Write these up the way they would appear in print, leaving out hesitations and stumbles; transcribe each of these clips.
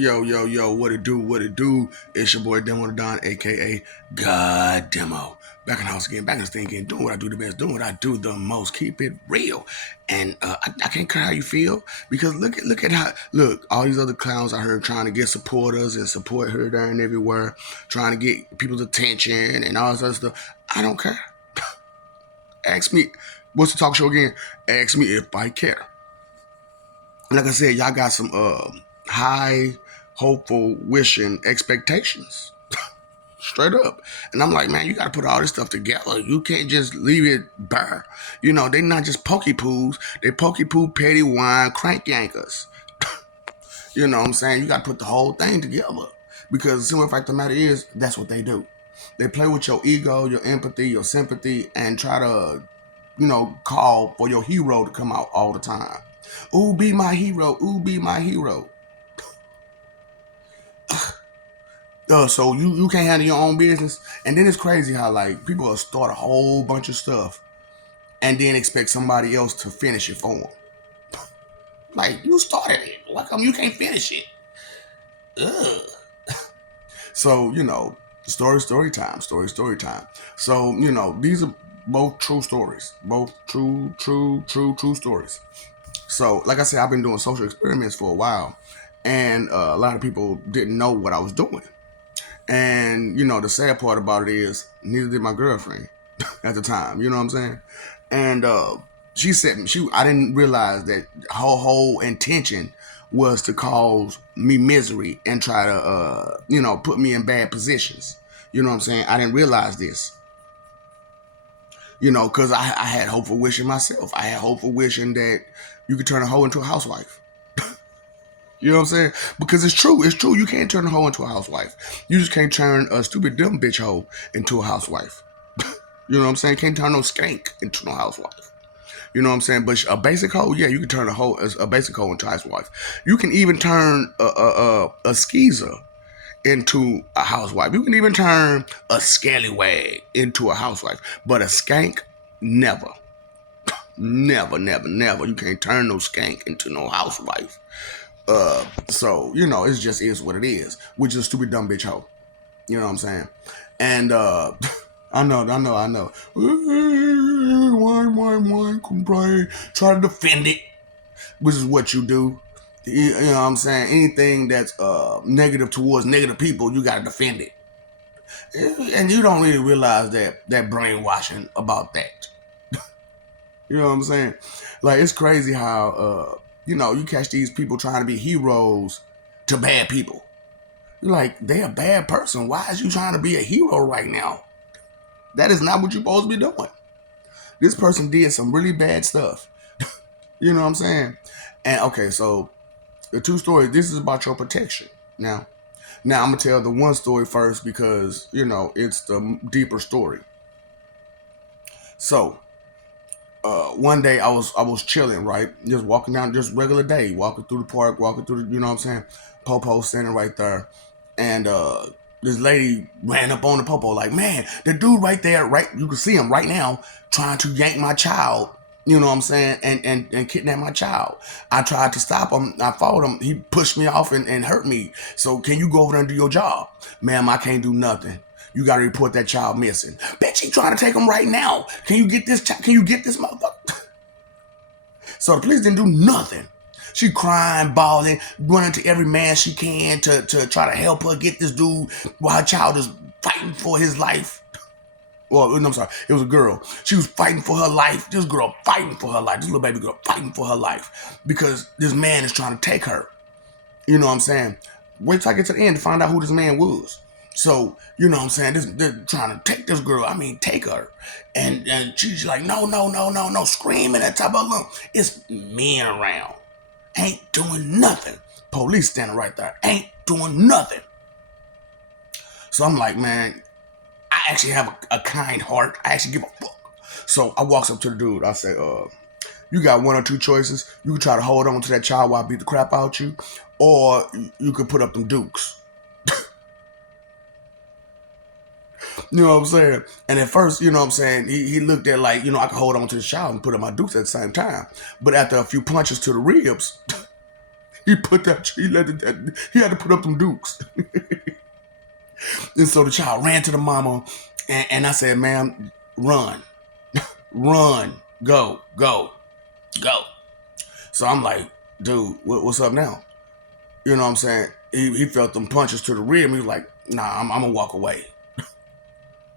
Yo, what it do? It's your boy Demo the Don, aka God Demo. Back in the house again, back in the thing again, doing what I do the best, doing what I do the most, keep it real. And I can't care how you feel because look at how all these other clowns I heard trying to get supporters and support her there and everywhere, trying to get people's attention and all this other stuff. I don't care. Ask me, what's the talk show again? Ask me if I care. Like I said, y'all got some high, hopeful, wishing expectations. Straight up. And I'm like, man, you gotta put all this stuff together. You can't just leave it bare. They not just pokey poos, they pokey poo, petty wine, crank yankers. You know what I'm saying? You gotta put the whole thing together. Because the simple fact of the matter is, that's what they do. They play with your ego, your empathy, your sympathy, and try to, call for your hero to come out all the time. Ooh, be my hero. Ooh, be my hero. So you can't handle your own business. And then it's crazy how like people will start a whole bunch of stuff and then expect somebody else to finish it for them. Like, you started it. Why come you can't finish it? Ugh. So, story time. So, these are both true stories. Both true stories. So, like I said, I've been doing social experiments for a while. And a lot of people didn't know what I was doing. And, the sad part about it is, neither did my girlfriend at the time. You know what I'm saying? And she said, I didn't realize that her whole intention was to cause me misery and try to, put me in bad positions. You know what I'm saying? I didn't realize this. Because I had hope for wishing myself. I had hope for wishing that you could turn a hoe into a housewife. You know what I'm saying? Because it's true. It's true. You can't turn a hoe into a housewife. You just can't turn a stupid dumb bitch hoe into a housewife. You know what I'm saying? Can't turn no skank into no housewife. You know what I'm saying? But a basic hoe, yeah, you can turn a basic hoe into a housewife. You can even turn a skeezer into a housewife. You can even turn a scallywag into a housewife. But a skank, never. Never. You can't turn no skank into no housewife. So, it just is what it is, which is a stupid dumb bitch hoe. You know what I'm saying? And I know. Why complain? Try to defend it, which is what you do. You know what I'm saying? Anything that's negative towards negative people, you gotta defend it. And you don't really realize that brainwashing about that. You know what I'm saying? Like, it's crazy how you catch these people trying to be heroes to bad people. You're like, they're a bad person. Why is you trying to be a hero right now? That is not what you're supposed to be doing. This person did some really bad stuff. You know what I'm saying? And okay, so the two stories, this is about your protection. Now I'm gonna tell the one story first because, it's the deeper story. So one day I was chilling, right? Just walking down, just regular day, walking through the park, walking through the, you know what I'm saying? Popo standing right there. And this lady ran up on the popo like, man, the dude right there, right, you can see him right now trying to yank my child, you know what I'm saying, and kidnap my child. I tried to stop him. I followed him. He pushed me off and hurt me. So can you go over there and do your job? Ma'am, I can't do nothing. You got to report that child missing. Bitch, he trying to take him right now. Can you get this Can you get this motherfucker? So the police didn't do nothing. She crying, bawling, running to every man she can to try to help her get this dude while her child is fighting for his life. Well, no, I'm sorry. It was a girl. She was fighting for her life. This girl fighting for her life. This little baby girl fighting for her life because this man is trying to take her. You know what I'm saying? Wait till I get to the end to find out who this man was. So, you know what I'm saying? They're trying to take this girl. I mean, take her. And she's like, no, screaming at top of her lungs. It's men around. Ain't doing nothing. Police standing right there. Ain't doing nothing. So I'm like, man, I actually have a kind heart. I actually give a fuck. So I walks up to the dude. I say, you got one or two choices. You can try to hold on to that child while I beat the crap out you, or you could put up them dukes. You know what I'm saying? And at first, you know what I'm saying, he looked at like, I could hold on to the child and put up my dukes at the same time. But after a few punches to the ribs, He put that. He had to put up them dukes. And so the child ran to the mama, and I said, "Ma'am, run, run, go, go, go." So I'm like, "Dude, what's up now?" You know what I'm saying? He felt them punches to the rib. He was like, "Nah, I'm gonna walk away."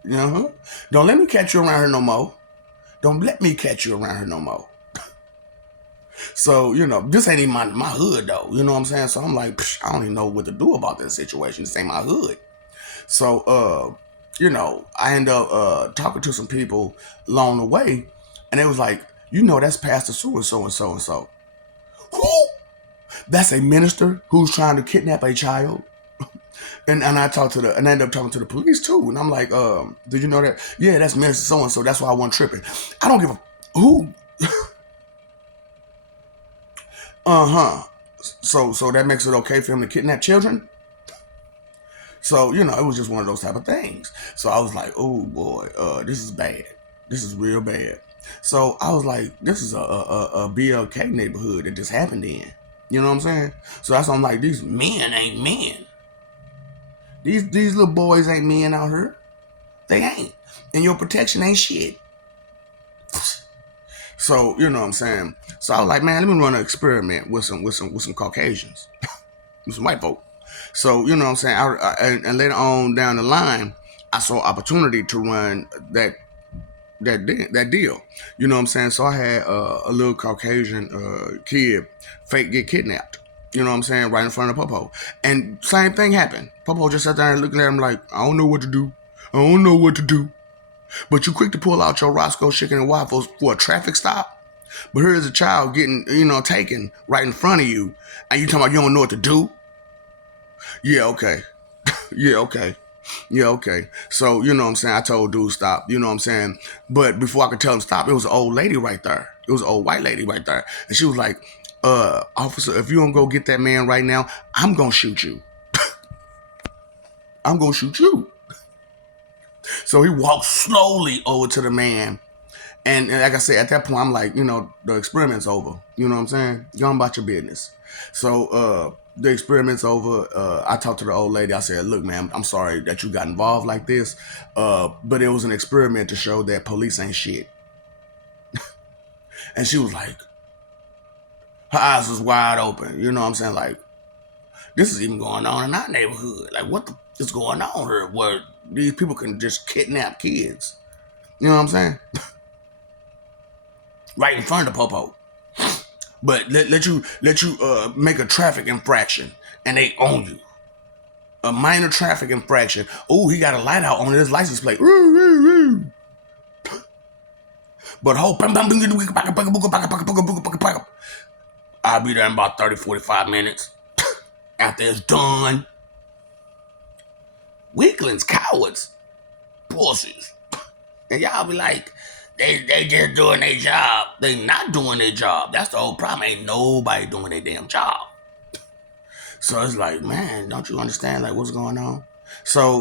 You know, don't let me catch you around here no more. Don't let me catch you around here no more. So, this ain't even my hood though. You know what I'm saying? So I'm like, I don't even know what to do about this situation. This ain't my hood. So, I end up talking to some people along the way, and it was like, that's Pastor Sue and so and so and so. Who? That's a minister who's trying to kidnap a child. And I ended up talking to the police too. And I'm like, did you know that? Yeah, that's Minister so and so. That's why I wasn't tripping. I don't give a who. Uh-huh. So that makes it okay for him to kidnap children? So, it was just one of those type of things. So I was like, oh boy, this is bad. This is real bad. So I was like, this is a BLK neighborhood that just happened in. You know what I'm saying? So that's why I'm like, these men ain't men. These little boys ain't men out here. They ain't. And your protection ain't shit. So, you know what I'm saying? So I was like, man, let me run an experiment with some Caucasians, with some white folk. So, you know what I'm saying? And later on down the line, I saw opportunity to run that deal. You know what I'm saying? So I had a little Caucasian kid fake get kidnapped. You know what I'm saying? Right in front of Popo. And same thing happened. Popo just sat there and looking at him like, I don't know what to do. I don't know what to do. But you quick to pull out your Roscoe chicken and waffles for a traffic stop. But here's a child getting, taken right in front of you. And you talking about you don't know what to do? Yeah, okay. Yeah, okay. Yeah, okay. So, you know what I'm saying? I told dude stop. You know what I'm saying? But before I could tell him stop, it was an old lady right there. It was an old white lady right there. And she was like, officer, if you don't go get that man right now, I'm going to shoot you. I'm going to shoot you. So he walked slowly over to the man. And like I said, at that point, I'm like, the experiment's over. You know what I'm saying? Go on about your business. So the experiment's over. I talked to the old lady. I said, look, ma'am, I'm sorry that you got involved like this. But it was an experiment to show that police ain't shit. And she was like, her eyes was wide open. You know what I'm saying? Like, this is even going on in our neighborhood. Like, what the is going on here where these people can just kidnap kids? You know what I'm saying? Right in front of the Popo. But let you make a traffic infraction and they own you. A minor traffic infraction. Oh, he got a light out on his license plate. But I'll be there in about 30, 45 minutes. After it's done. Weaklings, cowards, pussies. And y'all be like, they just doing their job. They not doing their job. That's the whole problem. Ain't nobody doing their damn job. So it's like, man, don't you understand like what's going on? So,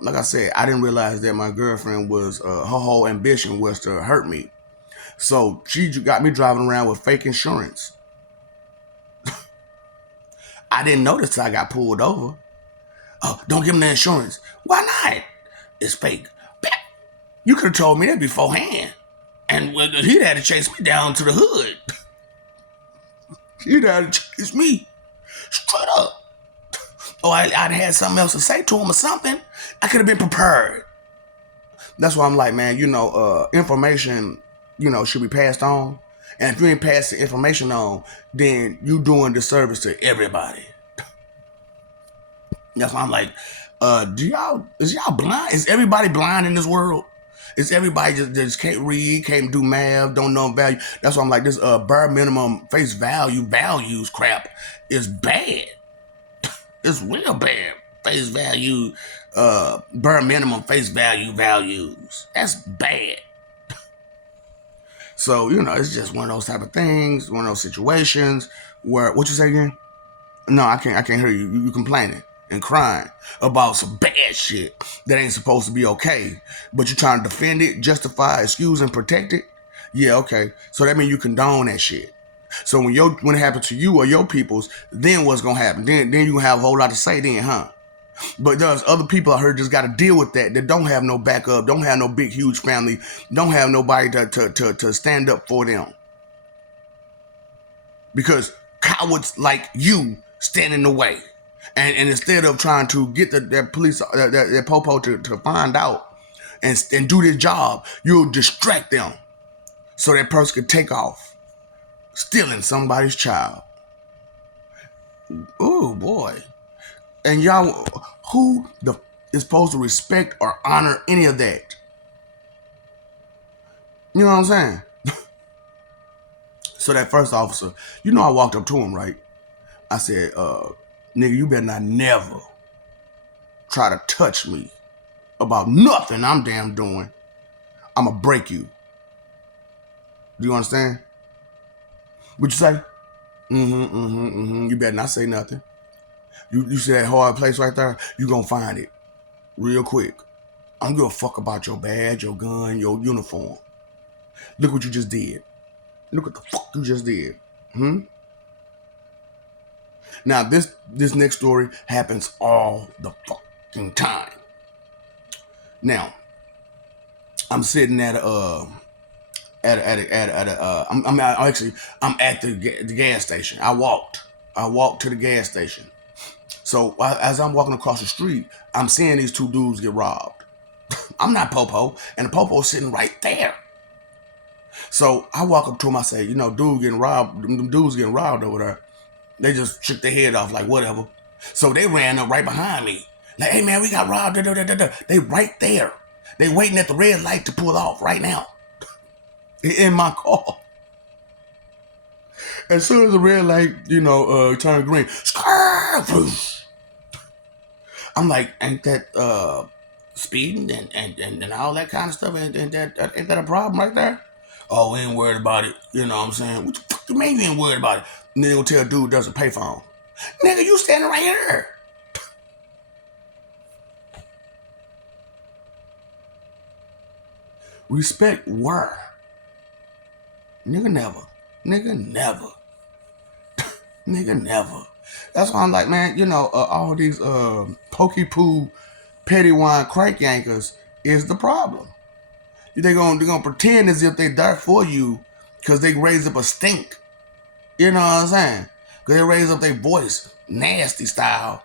like I said, I didn't realize that my girlfriend was, her whole ambition was to hurt me. So she got me driving around with fake insurance. I didn't notice till I got pulled over. Oh, don't give him the insurance. Why not? It's fake. You could have told me that beforehand. And he'd had to chase me down to the hood. He'd had to chase me. Straight up. Or I'd had something else to say to him or something. I could have been prepared. That's why I'm like, man, information, should be passed on. And if you ain't pass the information on, then you doing disservice to everybody. That's why I'm like, is y'all blind? Is everybody blind in this world? Is everybody just can't read, can't do math, don't know value? That's why I'm like, this bare minimum face values crap is bad. It's real bad. Face value, bare minimum face value values. That's bad. So, it's just one of those type of things, one of those situations where, what you say again? No, I can't hear you. You complaining and crying about some bad shit that ain't supposed to be okay, but you're trying to defend it, justify, excuse, and protect it? Yeah, okay. So that means you condone that shit. So when it happens to you or your peoples, then what's gonna happen? Then you gonna have a whole lot to say then, huh? But there's other people I heard just got to deal with that don't have no backup, don't have no big huge family, don't have nobody to stand up for them, because cowards like you stand in the way, and instead of trying to get that police that popo to find out and do their job, you'll distract them so that person can take off stealing somebody's child. Oh boy. And y'all, who the is supposed to respect or honor any of that? You know what I'm saying? So that first officer, I walked up to him, right? I said, nigga, you better not never try to touch me about nothing I'm damn doing. I'ma break you. Do you understand? What'd you say? You better not say nothing. You see that hard place right there? You gonna find it real quick. I don't give a fuck about your badge, your gun, your uniform. Look what you just did. Look what the fuck you just did. Now this next story happens all the fucking time. Now, I'm sitting I'm at the gas station. I walked to the gas station. So as I'm walking across the street, I'm seeing these two dudes get robbed. I'm not Popo, and the Popo's sitting right there. So I walk up to him. I say, dude getting robbed. Them dudes getting robbed over there. They just shook their head off like whatever. So they ran up right behind me. Like, hey man, we got robbed. They right there. They waiting at the red light to pull off right now. In my car. As soon as the red light, turned green, I'm like, ain't that speeding and all that kind of stuff? Ain't that a problem right there? Oh, we ain't worried about it. You know what I'm saying? What the fuck you mean you ain't worried about it? And then they gonna tell a dude doesn't pay for him. Nigga, you standing right here. Respect where? Nigga never. Nigga never. That's why I'm like, man, all these pokey poo, petty wine crank yankers is the problem. They're gonna pretend as if they're there for you because they raise up a stink. You know what I'm saying? Because they raise up their voice, nasty style.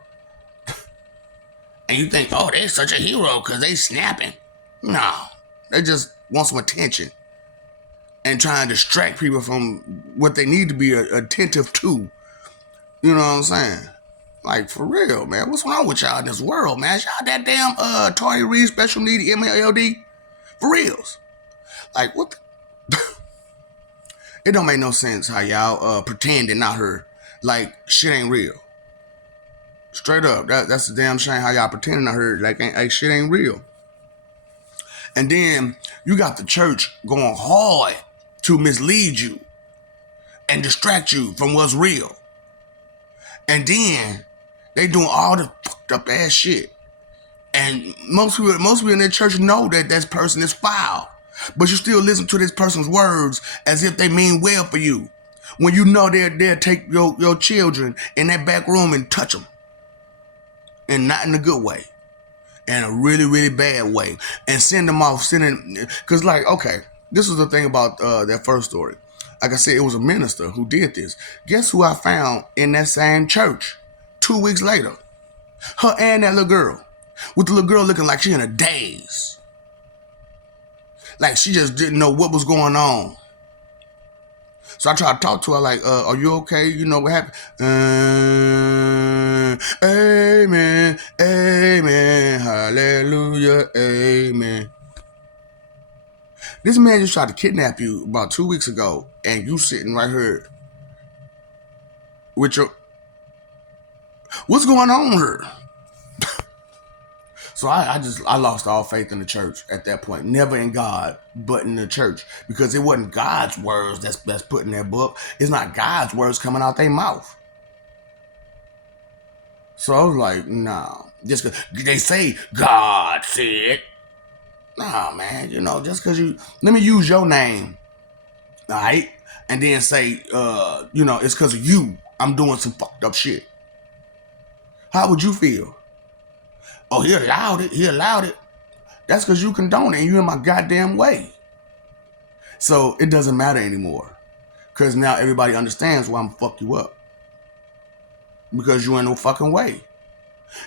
And you think, oh, they're such a hero because they snapping. No, they just want some attention and try and distract people from what they need to be attentive to. You know what I'm saying? Like, for real, man. What's wrong with y'all in this world, man? Y'all that damn Tory Reed special needed MLD? For reals. Like, what the... It don't make no sense how y'all pretend and not heard. Like, shit ain't real. Straight up. That's a damn shame how y'all pretending not heard. Like shit ain't real. And then you got the church going hard to mislead you and distract you from what's real. And then they doing all the fucked up ass shit. And most people in their church know that this person is foul. But you still listen to this person's words as if they mean well for you. When you know they'll take your children in that back room and touch them. And not in a good way. In a really, really bad way. And send them off, because like, okay, this is the thing about that first story. Like I said, it was a minister who did this. Guess who I found in that same church 2 weeks later? Her and that little girl. With the little girl looking like she in a daze. Like she just didn't know what was going on. So I tried to talk to her like, are you okay? You know what happened? Amen, amen, hallelujah, amen. This man just tried to kidnap you about 2 weeks ago, and you sitting right here with your... What's going on here? So I lost all faith in the church at that point. Never in God, but in the church. Because it wasn't God's words that's put in their book. It's not God's words coming out their mouth. So I was like, nah. Just cause they say God said. Nah, man, just cause let me use your name. Alright? and then say, it's because of you I'm doing some fucked up shit. How would you feel? Oh, he allowed it. He allowed it. That's because you condone it and you in my goddamn way. So it doesn't matter anymore. Because now everybody understands why I'm fuck you up. Because you're in no fucking way.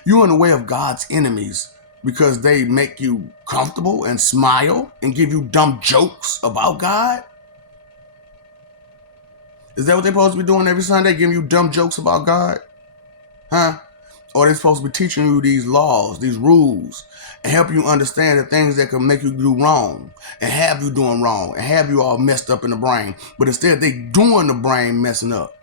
You're in the way of God's enemies because they make you comfortable and smile and give you dumb jokes about God. Is that what they're supposed to be doing every Sunday? Giving you dumb jokes about God? Huh? Or they're supposed to be teaching you these laws, these rules, and help you understand the things that can make you do wrong and have you doing wrong and have you all messed up in the brain. But instead, they doing the brain messing up.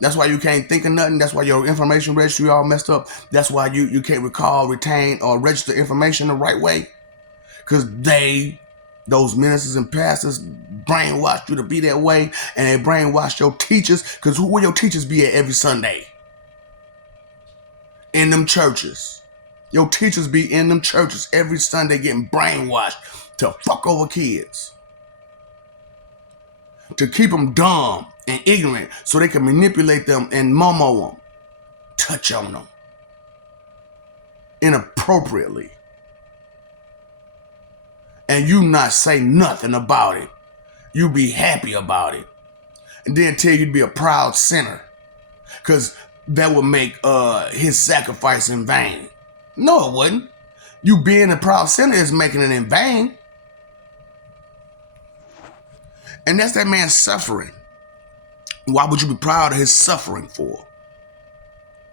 That's why you can't think of nothing. That's why your information registry all messed up. That's why you can't recall, retain, or register information the right way. Because those ministers and pastors, brainwashed you to be that way, and they brainwashed your teachers. Because who will your teachers be at every Sunday? In them churches. Your teachers be in them churches every Sunday getting brainwashed to fuck over kids. To keep them dumb and ignorant so they can manipulate them and momo them. Touch on them. Inappropriately. And you not say nothing about it. You be happy about it. And then tell you to be a proud sinner. Because that would make his sacrifice in vain. No, it wouldn't. You being a proud sinner is making it in vain. And that's that man suffering. Why would you be proud of his suffering for?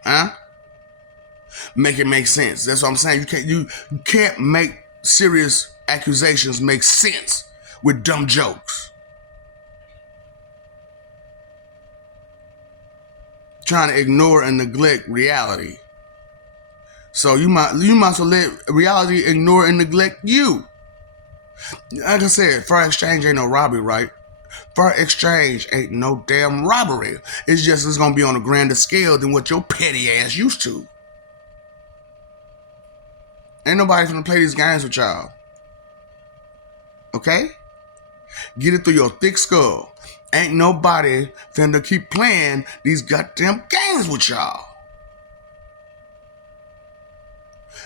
Huh? Make it make sense. That's what I'm saying. You can't make serious accusations make sense with dumb jokes. Trying to ignore and neglect reality. So you might as well let reality ignore and neglect you. Like I said, fair exchange ain't no robbery, right? Fair exchange ain't no damn robbery. It's gonna be on a grander scale than what your petty ass used to. Ain't nobody finna play these games with y'all. Okay? Get it through your thick skull. Ain't nobody finna keep playing these goddamn games with y'all.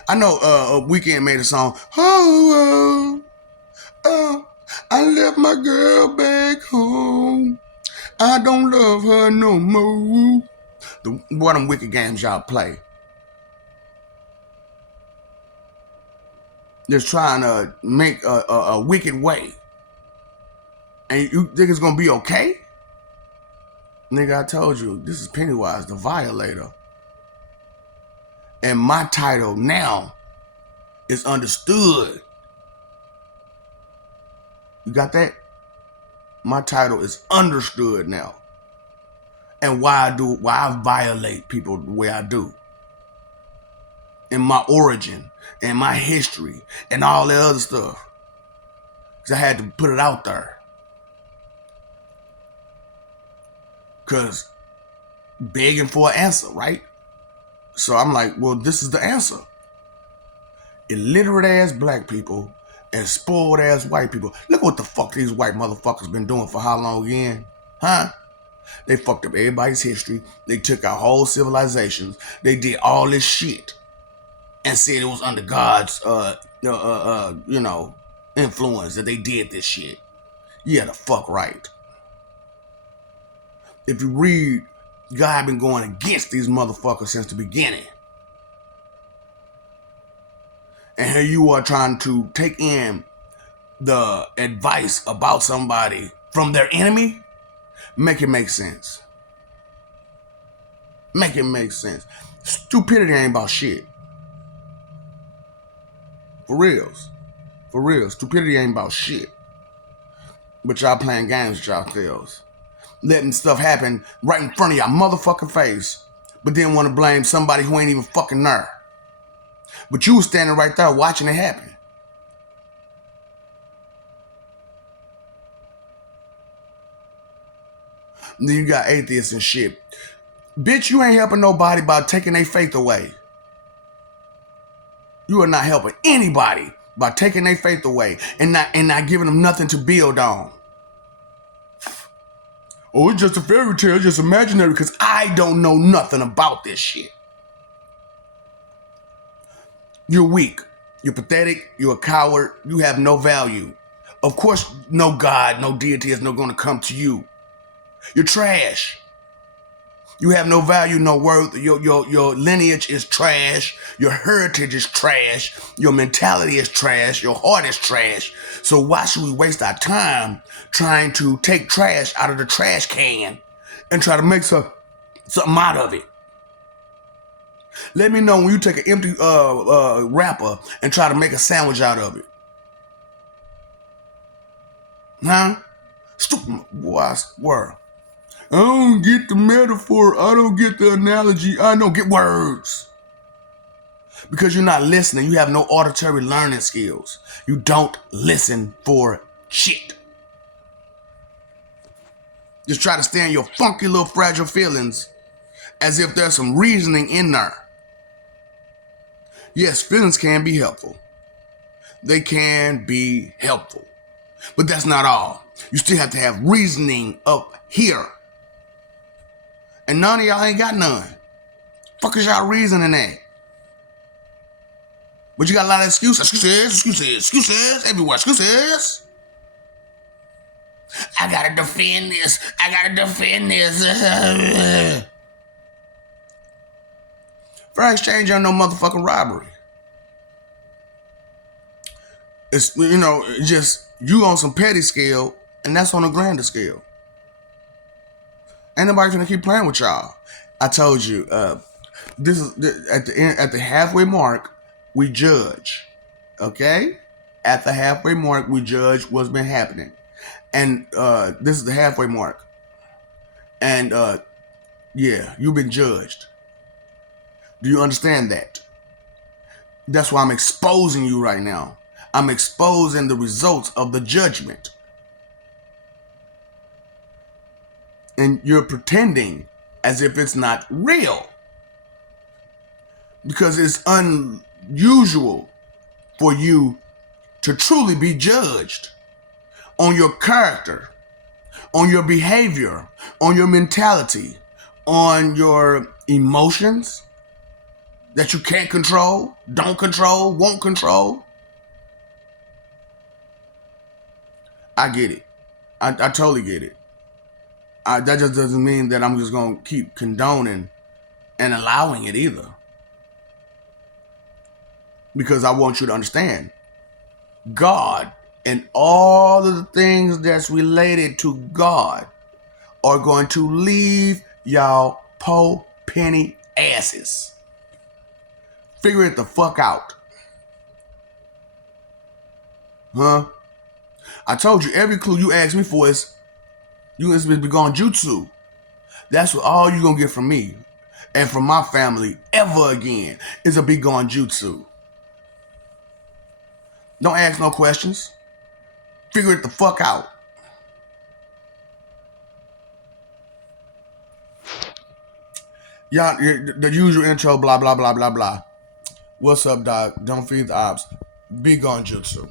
I know a Weekend made a song. Oh, I left my girl back home. I don't love her no more. What them wicked games y'all play. Just trying to make a wicked way. And you think it's gonna be okay? Nigga, I told you, this is Pennywise, the Violator. And my title now is understood. You got that? My title is understood now. And why I violate people the way I do. And my origin, and my history, and all that other stuff. Because I had to put it out there. Because begging for an answer, right? So I'm like, well, this is the answer. Illiterate ass black people and spoiled ass white people. Look what the fuck these white motherfuckers been doing for how long again? Huh? They fucked up everybody's history. They took our whole civilizations. They did all this shit. And said it was under God's, influence that they did this shit. Yeah, the fuck right. If you read, God been going against these motherfuckers since the beginning. And here you are trying to take in the advice about somebody from their enemy. Make it make sense. Make it make sense. Stupidity ain't about shit. For reals. For real. Stupidity ain't about shit. But y'all playing games with yourselves. Letting stuff happen right in front of y'all motherfucking face. But then want to blame somebody who ain't even fucking there. But you was standing right there watching it happen. And then you got atheists and shit. Bitch, you ain't helping nobody by taking their faith away. You are not helping anybody by taking their faith away and not giving them nothing to build on. Oh, it's just a fairy tale, it's just imaginary, because I don't know nothing about this shit. You're weak. You're pathetic. You're a coward. You have no value. Of course, no God, no deity is not going to come to you. You're trash. You have no value, no worth. Your lineage is trash. Your heritage is trash. Your mentality is trash. Your heart is trash. So why should we waste our time trying to take trash out of the trash can and try to make something out of it? Let me know when you take an empty wrapper and try to make a sandwich out of it. Huh? Stupid boy, I swear. I don't get the metaphor. I don't get the analogy. I don't get words. Because you're not listening. You have no auditory learning skills. You don't listen for shit. Just try to stay in your funky little fragile feelings as if there's some reasoning in there. Yes, feelings can be helpful. They can be helpful. But that's not all. You still have to have reasoning up here. And none of y'all ain't got none. Fuck is y'all reasoning at? But you got a lot of excuses. Excuses everywhere. Excuses. I gotta defend this. Fair exchange ain't no motherfucking robbery. It's, just you on some petty scale, and that's on a grander scale. Ain't nobody gonna keep playing with y'all. I told you, this is at the end, at the halfway mark, we judge. Okay? At the halfway mark, we judge what's been happening. And this is the halfway mark. And yeah, you've been judged. Do you understand that? That's why I'm exposing you right now. I'm exposing the results of the judgment. And you're pretending as if it's not real. Because it's unusual for you to truly be judged on your character, on your behavior, on your mentality, on your emotions that you can't control, don't control, won't control. I get it. I totally get it. That just doesn't mean that I'm just going to keep condoning and allowing it either. Because I want you to understand, God and all of the things that's related to God are going to leave y'all po penny asses. Figure it the fuck out. Huh? I told you every clue you asked me for is you going to be going jutsu. That's what all you going to get from me and from my family ever again is a big going jutsu. Don't ask no questions. Figure it the fuck out. Y'all, the usual intro, blah, blah, blah, blah, blah. What's up, dog? Don't feed the ops. Be gone jutsu.